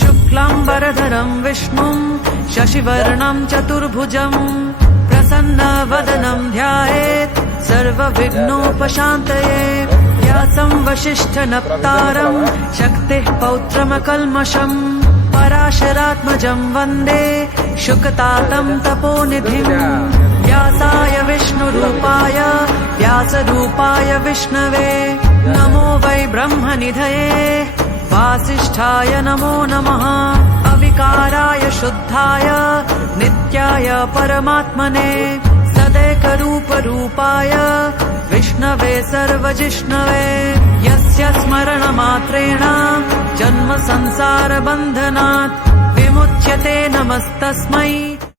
शुक्लाम्बरधरं विष्णुं शशिवर्णं चतुर्भुजं प्रसन्नवदनं ध्यायेत् सर्वविघ्नोपशान्तये व्यासं वसिष्ठनप्तारं शक्तिः पौत्रमकल्मषम् पराशरात्मजं वन्दे शुकतातं तपोनिधिं व्यासाय विष्णुरूपाय व्यासरूपाय विष्णवे नमो वै ब्रह्मनिधये वासिष्ठाय नमो नमः अविकाराय शुद्धाय नित्याय परमात्मने सदैकरूपरूपाय विष्णवे सर्वजिष्णवे यस्य स्मरणमात्रेण जन्म संसारबन्धनात् विमुच्यते नमस्तस्मै